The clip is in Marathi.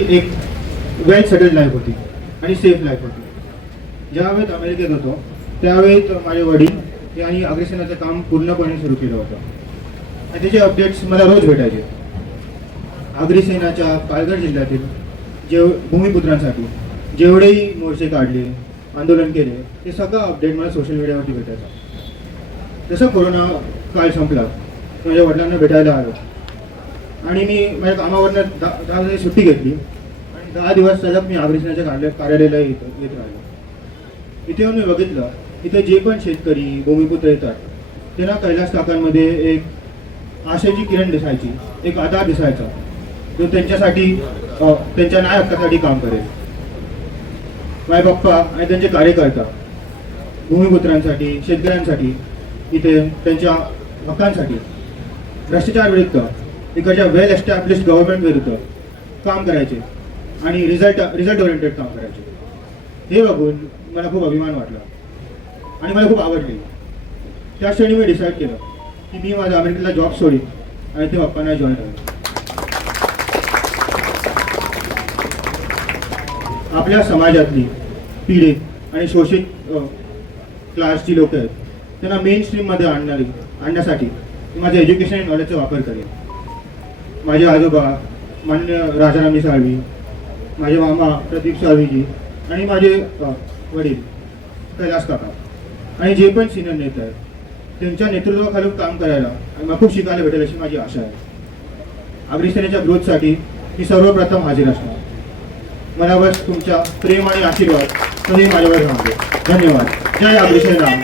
एक वेल सेटल्ड लाईफ होती आणि सेफ लाईफ होती. ज्या वेळेत अमेरिकेत होतो त्यावेळेत माझे वडील हे आणि अग्रेसनाचं काम पूर्णपणे सुरू केलं होतं. आणि त्याचे अपडेट्स मला रोज भेटायचे. अग्रिसेनाच्या पालघर जिल्ह्यातील जेव भूमिपुत्रांसाठी जेवढेही मोर्चे काढले आंदोलन केले ते सगळं अपडेट मला सोशल मीडियावरती भेटायचं. जसं कोरोना काळ संपला माझ्या वडिलांना भेटायला आलो. आणि मी माझ्या कामावरनं दहा दहा दिवस सुट्टी घेतली. आणि दहा दिवस सलग मी अग्रिसेनाच्या कार्यालय कार्यालयाला येत येत राहिलो. इथे येऊन मी बघितलं इथे जे पण शेतकरी भूमिपुत्र येतात त्यांना कैलास काकांमध्ये एक आशेची किरण दिसायची एक आधार दिसायचा जो त्यांच्यासाठी त्यांच्या न्याय हक्कासाठी काम करेल. माय पप्पा आणि त्यांचे कार्यकर्ता भूमिपुत्रांसाठी शेतकऱ्यांसाठी इथे त्यांच्या हक्कांसाठी भ्रष्टाचार विरुद्ध इकडच्या वेल एस्टॅब्लिश गव्हर्नमेंट विरुद्ध काम करायचे आणि रिझल्ट रिझल्ट ओरिएंटेड काम करायचे. हे बघून मला खूप अभिमान वाटला. आणि मला खूप आवडली. त्या क्षणी मी डिसाईड केलं की मी माझ्या अमेरिकेला जॉब सोडीन आणि ते पप्पांना जॉईन होईल आपल्या समाजातली पीडित आणि शोषित क्लासची लोक आहेत त्यांना मेन स्ट्रीममध्ये आणणारी आणण्यासाठी माझ्या एज्युकेशन आणि नॉलेजचा वापर करेन. माझे आजोबा मान्य राजारामी साळवी माझे मामा प्रदीप साळवीजी आणि माझे वडील कैलास काका. आणि जे पण सिनियर नेते आहेत त्यांच्या नेतृत्वाखाली काम करायला आणि मला खूप शिकायला भेटेल अशी माझी आशा आहे. अग्रिसेनेच्या ग्रोथसाठी मी सर्वप्रथम हाजीर असणार. मला बस तुमच्या प्रेम आणि आशीर्वाद कधी माझ्यावर राहतो धन्यवाद. जय अग्रिसेना